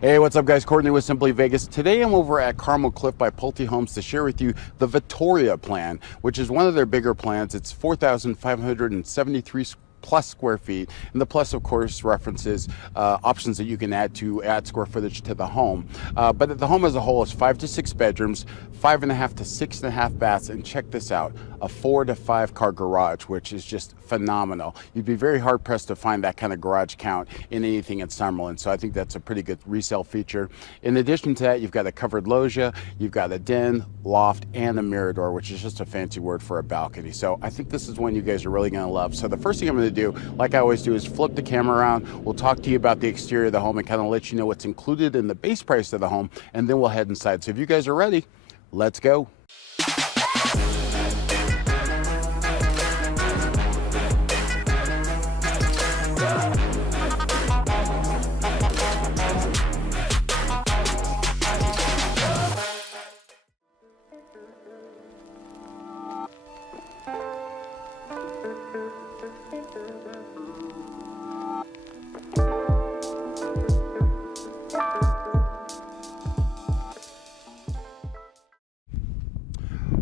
Hey, what's up guys? Courtney with Simply Vegas. Today I'm over at Carmel Cliff by Pulte Homes to share with you the VITTORIA plan, which is one of their bigger plans. It's 4,573 plus square feet, and the plus of course references options that you can add to add square footage to the home, but the home as a whole is 5 to 6 bedrooms, 5.5 to 6.5 baths, and check this out, a 4 to 5 car garage, which is just phenomenal. You'd be very hard pressed to find that kind of garage count in anything in Summerlin, so I think that's a pretty good resale feature. In addition to that, you've got a covered loggia, you've got a den, loft, and a mirador, which is just a fancy word for a balcony. So I think this is one you guys are really going to love. So the first thing I'm going to do, like I always do, is flip the camera around. We'll talk to you about the exterior of the home and kind of let you know what's included in the base price of the home, and then we'll head inside. So if you guys are ready, let's go.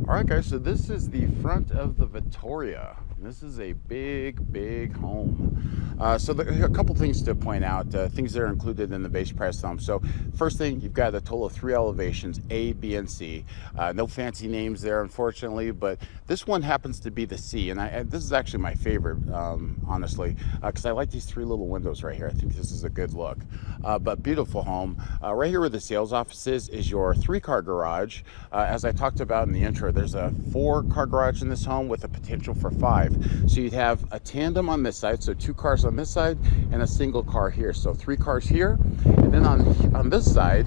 All right guys, so this is the front of the VITTORIA. This is a big home. So there are a couple things to point out, things that are included in the base price home. So first thing, you've got a total of 3 elevations, A, B, and C. No fancy names there, unfortunately, but this one happens to be the C, and this is actually my favorite, honestly, because I like these 3 little windows right here. I think this is a good look. But beautiful home. Right here where the sales office is your 3-car garage. As I talked about in the intro, there's a 4-car garage in this home with a potential for 5. So you'd have a tandem on this side, so 2 cars on this side and a single car here. So 3 cars here, and then on this side,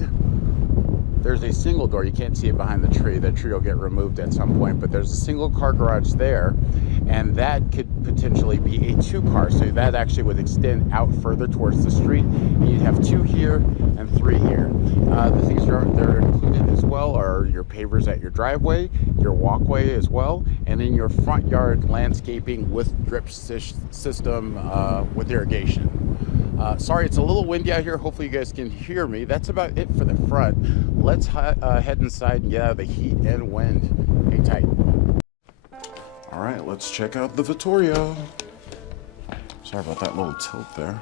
there's a single door. You can't see it behind the tree. The tree will get removed at some point, but there's a single car garage there, and that could potentially be a 2-car. So that actually would extend out further towards the street. And you'd have 2 here and 3 here. The things that are included as well are your pavers at your driveway, your walkway as well, and then your front yard landscaping with drip system with irrigation. Sorry, it's a little windy out here. Hopefully you guys can hear me. That's about it for the front. Let's head inside and get out of the heat and wind. Hang tight. All right, let's check out the VITTORIA. Sorry about that little tilt there.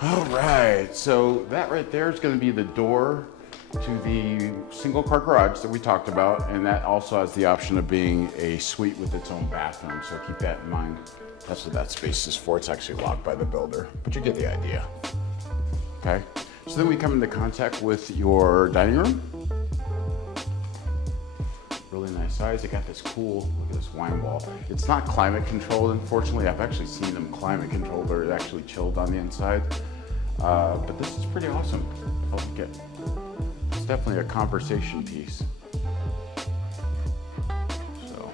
All right, so that right there is going to be the door to the single car garage that we talked about, and that also has the option of being a suite with its own bathroom, so keep that in mind. That's what that space is for. It's actually locked by the builder, but you get the idea. Okay, so then we come into contact with your dining room. Really nice size. They got this cool, look at this wine wall. It's not climate controlled, unfortunately. I've actually seen them climate controlled or it's actually chilled on the inside. But this is pretty awesome. I like it. It's definitely a conversation piece. So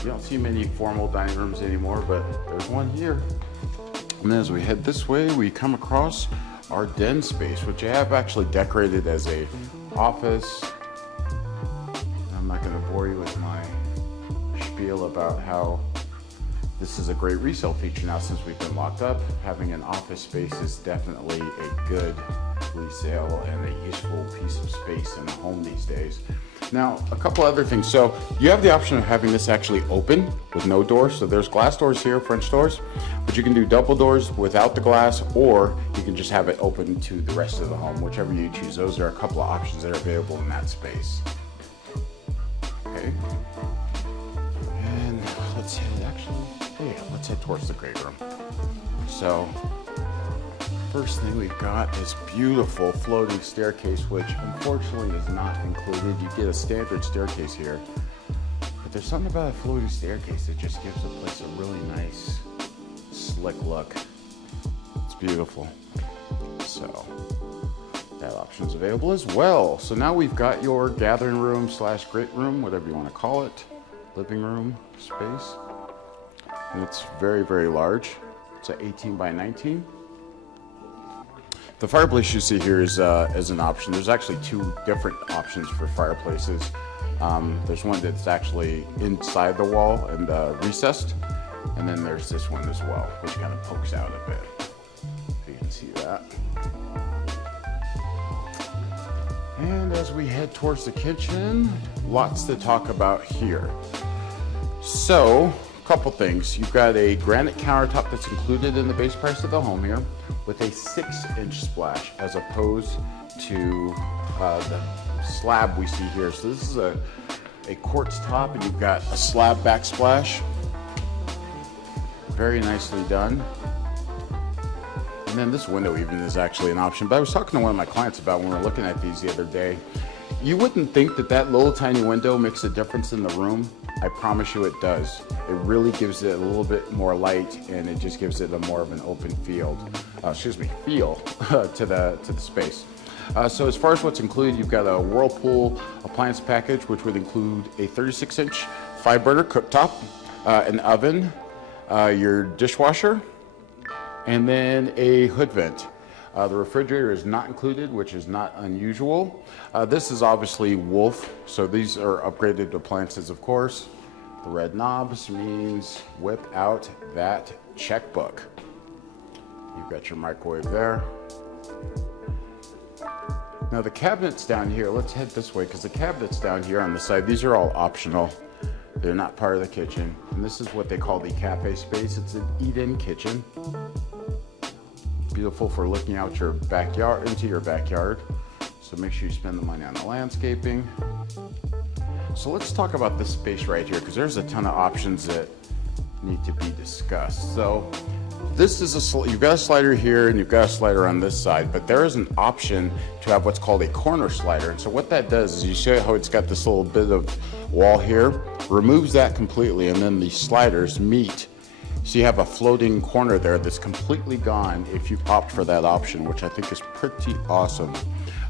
you don't see many formal dining rooms anymore, but there's one here. And then as we head this way, we come across our den space, which I have actually decorated as a office. I'm not going to bore you with my spiel about how this is a great resale feature now since we've been locked up. Having an office space is definitely a good resale and a useful piece of space in a home these days. Now, a couple other things. So you have the option of having this actually open with no doors. So there's glass doors here, French doors, but you can do double doors without the glass, or you can just have it open to the rest of the home, whichever you choose. Those are a couple of options that are available in that space. Okay. And let's head towards the great room. So first thing we've got is beautiful floating staircase, which unfortunately is not included. You get a standard staircase here, but there's something about a floating staircase that just gives the place a really nice, slick look. It's beautiful. So that option is available as well. So now we've got your gathering room / great room, whatever you want to call it, living room space. And it's very large. It's an 18 by 19. The fireplace you see here is an option. There's actually 2 different options for fireplaces. There's one that's actually inside the wall and recessed, and then there's this one as well, which kind of pokes out a bit. If you can see that. And as we head towards the kitchen, lots to talk about here. So, a couple things. You've got a granite countertop that's included in the base price of the home here with a 6-inch splash as opposed to the slab we see here. So this is a quartz top and you've got a slab backsplash. Very nicely done. And then this window even is actually an option. But I was talking to one of my clients about when we were looking at these the other day. You wouldn't think that that little tiny window makes a difference in the room. I promise you it does. It really gives it a little bit more light and it just gives it a more of an open feel to the space. So as far as what's included, you've got a Whirlpool appliance package, which would include a 36-inch 5-burner cooktop, an oven, your dishwasher, and then a hood vent. The refrigerator is not included, which is not unusual. This is obviously Wolf, so these are upgraded appliances, of course. The red knobs means whip out that checkbook. You've got your microwave there. Now the cabinets down here, let's head this way because the cabinets down here on the side, these are all optional. They're not part of the kitchen. And this is what they call the cafe space. It's an eat-in kitchen. Beautiful for looking out your backyard, into your backyard. So make sure you spend the money on the landscaping. So let's talk about this space right here because there's a ton of options that need to be discussed. So this is you've got a slider here and you've got a slider on this side, but there is an option to have what's called a corner slider. And so what that does is you see how it's got this little bit of wall here, removes that completely, and then the sliders meet. So you have a floating corner there that's completely gone if you opt for that option, which I think is pretty awesome.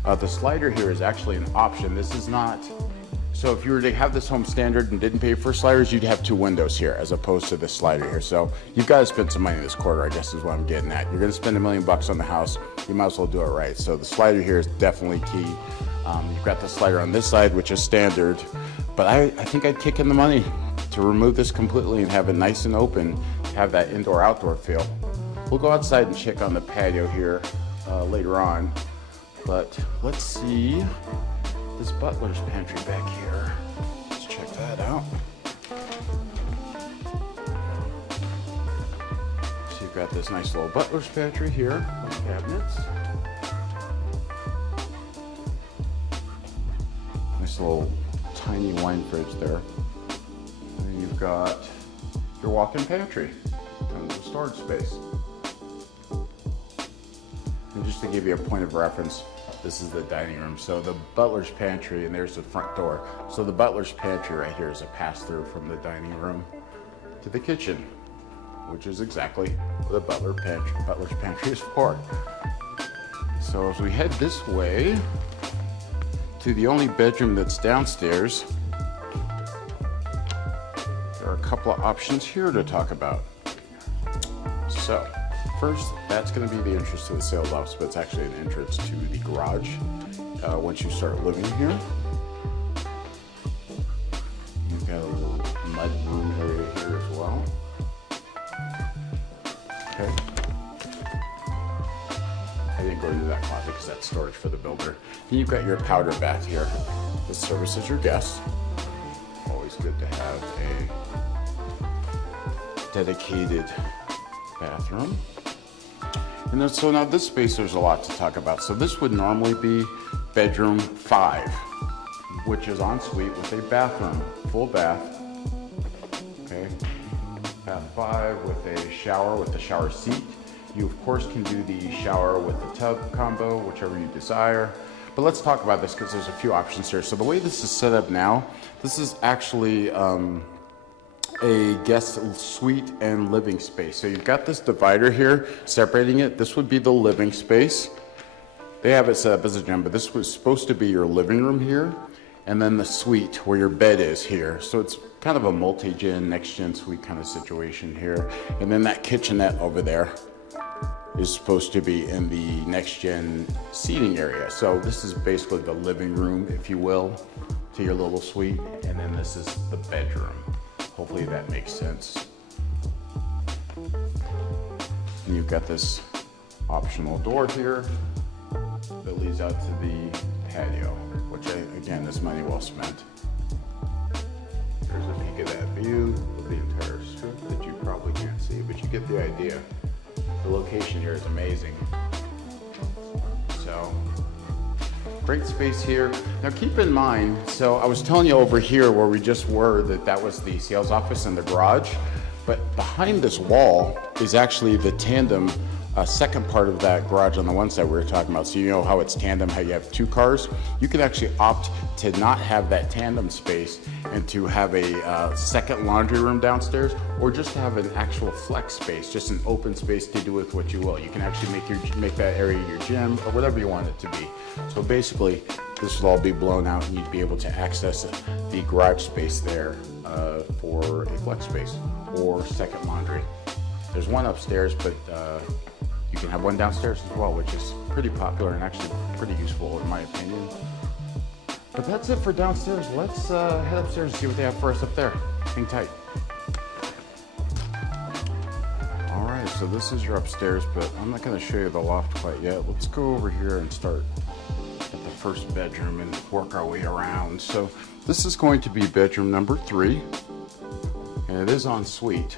The slider here is actually an option. This is not, so if you were to have this home standard and didn't pay for sliders, you'd have 2 windows here as opposed to this slider here. So you've got to spend some money this quarter, I guess is what I'm getting at. You're going to spend $1 million on the house, you might as well do it right. So the slider here is definitely key. You've got the slider on this side, which is standard, but I think I'd kick in the money to remove this completely and have it nice and open, have that indoor-outdoor feel. We'll go outside and check on the patio here later on, but let's see this butler's pantry back here. Let's check that out. So you've got this nice little butler's pantry here with cabinets. Nice little tiny wine fridge there. And you've got your walk-in pantry and the storage space. And just to give you a point of reference, this is the dining room. So the butler's pantry, and there's the front door. So the butler's pantry right here is a pass-through from the dining room to the kitchen, which is exactly what the butler's pantry is for. So as we head this way to the only bedroom that's downstairs, there are a couple of options here to talk about. So first, that's going to be the entrance to the sales office, but it's actually an entrance to the garage once you start living here. You've got a little mud room area here as well. Okay. I didn't go into that closet because that's storage for the builder. And you've got your powder bath here. This services your guests. Always good to have a dedicated bathroom. And then, so now this space, there's a lot to talk about. So this would normally be bedroom 5, which is ensuite with a bathroom, full bath. Okay, bath 5 with a shower with the shower seat. You of course can do the shower with the tub combo, whichever you desire. But let's talk about this because there's a few options here. So the way this is set up now, this is actually a guest suite and living space. So you've got this divider here separating it. This would be the living space. They have it set up as a gym, but this was supposed to be your living room here, and then the suite where your bed is here. So it's kind of a multi-gen, next-gen suite kind of situation here. And then that kitchenette over there is supposed to be in the next-gen seating area. So this is basically the living room, if you will, to your little suite, and then this is the bedroom. Hopefully that makes sense. And you've got this optional door here. that leads out to the patio, which again is money well spent. There's a peek of that view of the entire strip that you probably can't see, but you get the idea. The location here is amazing. So, great space here. Now keep in mind, so I was telling you over here where we just were that was the sales office and the garage, but behind this wall is actually the tandem second part of that garage on the one side we were talking about. So you know how it's tandem, how you have two cars? You can actually opt to not have that tandem space and to have a second laundry room downstairs, or just to have an actual flex space, just an open space to do with what you will. You can actually make that area your gym or whatever you want it to be. So basically, this will all be blown out and you'd be able to access the garage space there for a flex space or second laundry. There's one upstairs, but you can have one downstairs as well, which is pretty popular and actually pretty useful in my opinion. But that's it for downstairs. Let's head upstairs and see what they have for us up there. Hang tight. All right, so this is your upstairs, but I'm not gonna show you the loft quite yet. Let's go over here and start at the first bedroom and work our way around. So this is going to be bedroom number 3, and it is en suite,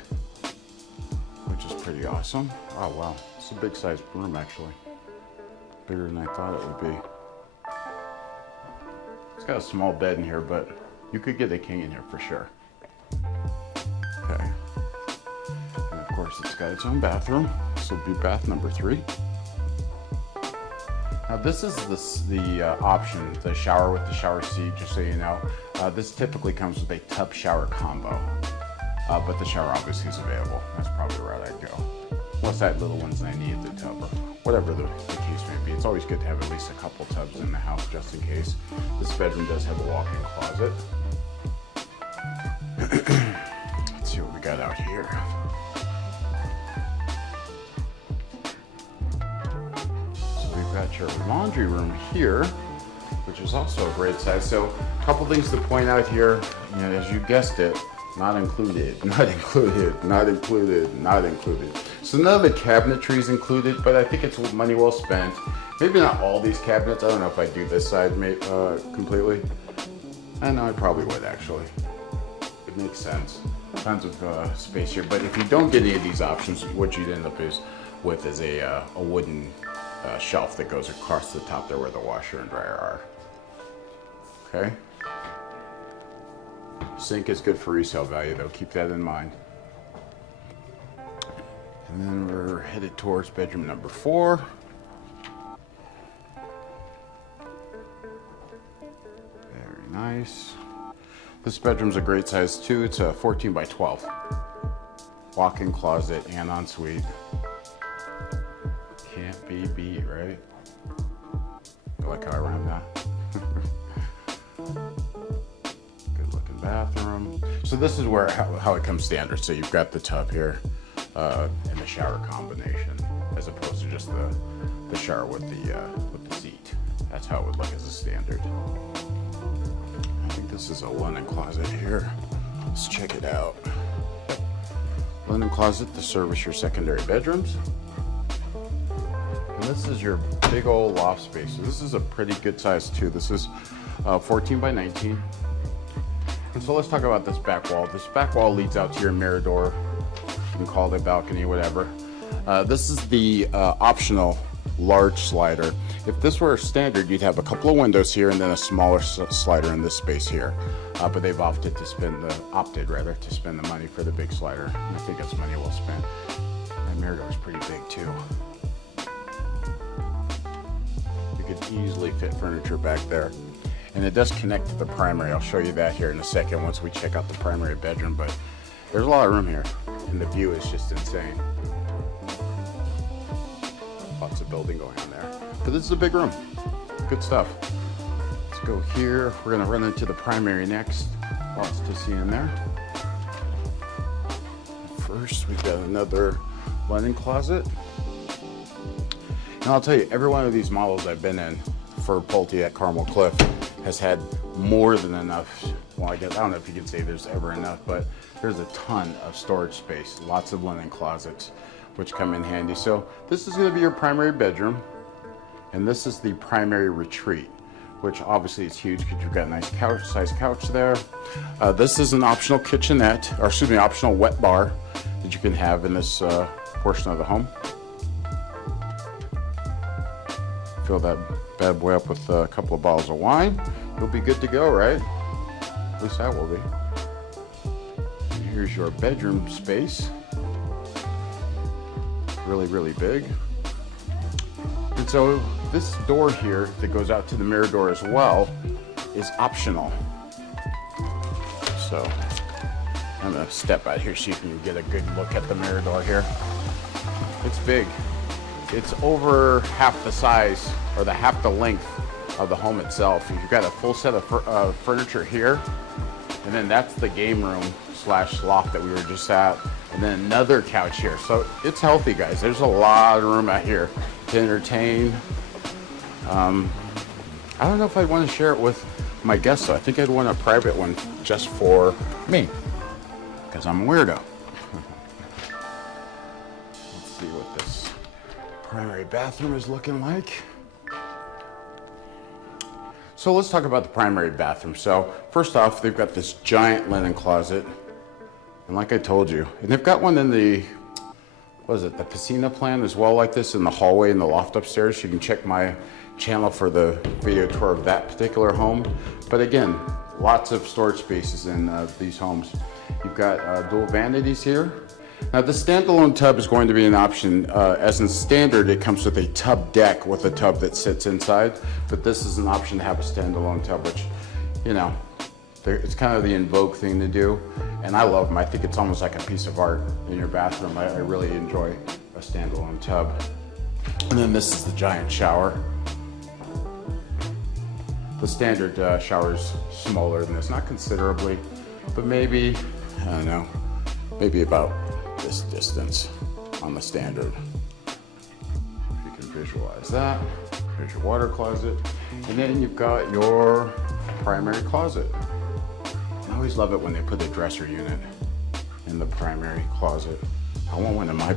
which is pretty awesome. Oh wow, it's a big sized room actually. Bigger than I thought it would be. It's got a small bed in here, but you could get a king in here for sure. Okay. And of course it's got its own bathroom. This will be bath number 3. Now this is the option, the shower with the shower seat, just so you know. This typically comes with a tub shower combo. But the shower obviously is available. That's probably the route I'd go. Unless I had little ones and I needed the tub or whatever the case may be. It's always good to have at least a couple tubs in the house just in case. This bedroom does have a walk-in closet. Let's see what we got out here. So we've got your laundry room here, which is also a great size. So a couple things to point out here, you know, as you guessed it, not included, not included, not included, not included. So none of the cabinetry is included, but I think it's money well spent. Maybe not all these cabinets. I don't know if I'd do this side completely. I know I probably would actually. It makes sense. Tons of space here. But if you don't get any of these options, what you'd end up with is a wooden shelf that goes across the top there where the washer and dryer are. Okay. Sink is good for resale value though, keep that in mind. And then we're headed towards bedroom number 4. Very nice. This bedroom's a great size too. It's a 14 by 12. Walk-in closet and ensuite. Can't be beat, right? I like how I rhymed that. Bathroom. So this is where how it comes standard. So you've got the tub here and the shower combination, as opposed to just the shower with the seat. That's how it would look as a standard. I think this is a linen closet here. Let's check it out. Linen closet to service your secondary bedrooms. And this is your big old loft space. So this is a pretty good size too. This is 14 by 19. And so let's talk about this back wall. This back wall leads out to your MIRADOR. You can call it a balcony, whatever. This is the optional large slider. If this were standard, you'd have a couple of windows here and then a smaller slider in this space here. But they've opted to spend the money for the big slider. And I think it's money well spent. And MIRADOR is pretty big too. You could easily fit furniture back there. And it does connect to the primary. I'll show you that here in a second once we check out the primary bedroom, but there's a lot of room here and the view is just insane. Lots of building going on there. But this is a big room. Good stuff. Let's go here. We're gonna run into the primary next. Lots to see in there. First, we've got another linen closet. And I'll tell you, every one of these models I've been in for Pulte at Carmel Cliff has had more than enough. Well, I don't know if you can say there's ever enough, but there's a ton of storage space, lots of linen closets, which come in handy. So this is gonna be your primary bedroom. And this is the primary retreat, which obviously is huge because you've got a nice size couch there. This is an optional kitchenette, or excuse me, optional wet bar that you can have in this portion of the home. Fill that bad boy up with a couple of bottles of wine. You'll be good to go, right? At least I will be. And here's your bedroom space. Really, really big. And so this door here that goes out to the MIRADOR as well is optional. So I'm gonna step out here so you can get a good look at the MIRADOR here. It's big. It's over half the size, or half the length of the home itself. You've got a full set of furniture here, and then that's the game room / loft that we were just at, and then another couch here. So it's healthy, guys. There's a lot of room out here to entertain. I don't know if I'd want to share it with my guests, though. I think I'd want a private one just for me, because I'm a weirdo. Let's see what this primary bathroom is looking like. So let's talk about the primary bathroom. So first off, they've got this giant linen closet. And like I told you, and they've got one in the, what is it, the piscina plan as well, like this in the hallway in the loft upstairs. You can check my channel for the video tour of that particular home. But again, lots of storage spaces in these homes. You've got dual vanities here. Now the standalone tub is going to be an option. As in standard, it comes with a tub deck with a tub that sits inside, but this is an option to have a standalone tub, which, you know, it's kind of the in vogue thing to do. And I love them. I think it's almost like a piece of art in your bathroom. I really enjoy a standalone tub. And then this is the giant shower. The standard shower is smaller than this, not considerably, but maybe, I don't know, maybe about this distance on the standard. If you can visualize that. Here's your water closet. And then you've got your primary closet. I always love it when they put a dresser unit in the primary closet. I want one in my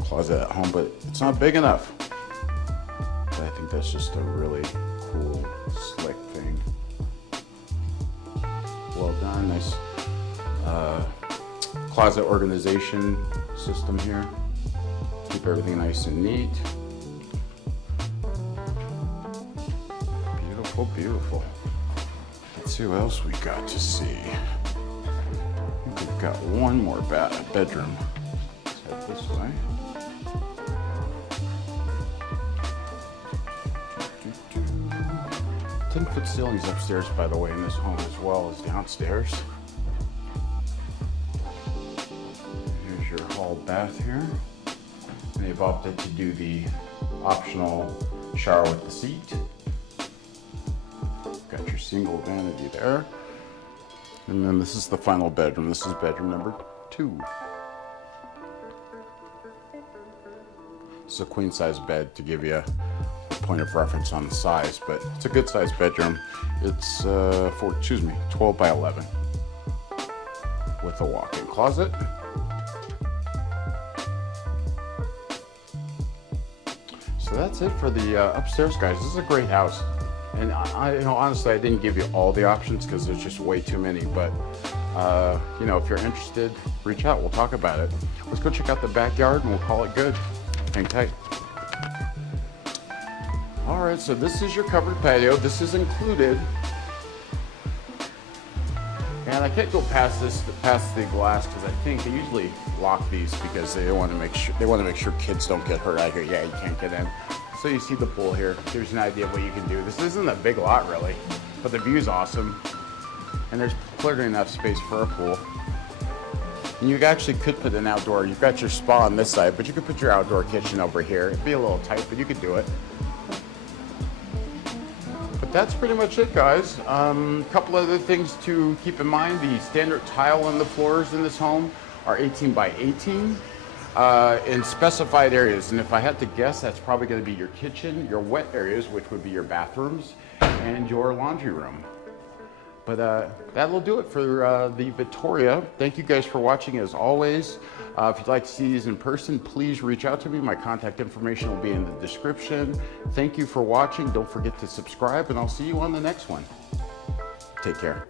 closet at home, but it's not big enough. But I think that's just a really cool, slick thing. Well done, nice closet organization system here. Keep everything nice and neat. Beautiful, beautiful. Let's see what else we got to see. I think we've got one more bedroom. Let's head this way. Ten-foot ceilings upstairs, by the way, in this home as well as downstairs. Here's your hall bath here. And they've opted to do the optional shower with the seat. Got your single vanity there. And then this is the final bedroom. This is bedroom number 2. It's a queen size bed to give you a point of reference on the size, but it's a good sized bedroom. It's 12 by 11 with a walk-in closet. So that's it for the upstairs, guys. This is a great house. And you know, honestly, I didn't give you all the options because there's just way too many. But you know, if you're interested, reach out. We'll talk about it. Let's go check out the backyard, and we'll call it good. Hang tight. All right, so this is your covered patio. This is included, and I can't go past the glass because I think they usually lock these because they want to make sure kids don't get hurt out here. Yeah, you can't get in. So you see the pool here. There's an idea of what you can do. This isn't a big lot really, but the view's awesome. And there's clearly enough space for a pool. And you actually could put an outdoor, you've got your spa on this side, but you could put your outdoor kitchen over here. It'd be a little tight, but you could do it. But that's pretty much it, guys. A couple other things to keep in mind. The standard tile on the floors in this home are 18 by 18. In specified areas, and if I had to guess, that's probably going to be your kitchen, your wet areas, which would be your bathrooms, and your laundry room. But that will do it for the Vittoria. Thank you guys for watching as always. If you'd like to see these in person, please reach out to me. My contact information will be in the description. Thank you for watching. Don't forget to subscribe, and I'll see you on the next one. Take care.